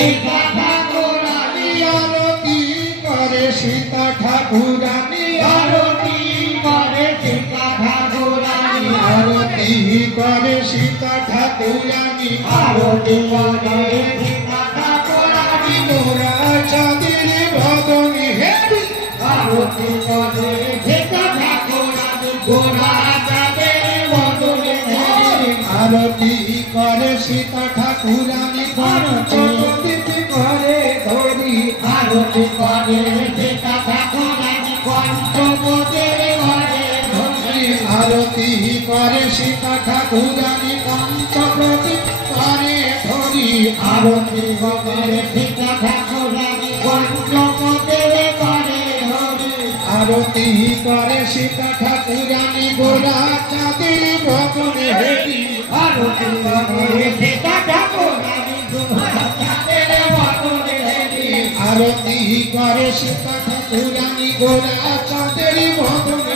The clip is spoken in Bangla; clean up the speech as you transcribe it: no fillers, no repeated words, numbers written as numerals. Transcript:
সীতা ঠাকুরানী আরতি করে সীতা ঠাকুরানী আরতি করে সীতা ঠাকুরানী আরতি করে সীতা ঠাকুরানী আরতি করে সীতা ঠাকুরানী গোরা চাঁদের বদনে হে আরতি করে সীতা ঠাকুরানী গোরা চাঁদের বদনে আরতি করে সীতা ঠাকুরানী পঞ্চপ্রদীপ করে ধরি আরতি করে সীতা ঠাকুরানী পঞ্চপদের ঘরে ধরে আরতি করে সীতা ঠাকুরানী পঞ্চপ্রদীপ করে ধরি আরতি করে সীতা ঠাকুরানী পঞ্চপদের ঘরে ধরে আরতি করে সীতা ঠাকুরানী গোরা চাঁদের বদনে হেরি আরতি করে সীতা ঠাকুরানী গোরা চাঁদের বদনে হেরি আরতি করে সীতা ঠাকুরানী গোরা চাঁদের বদনে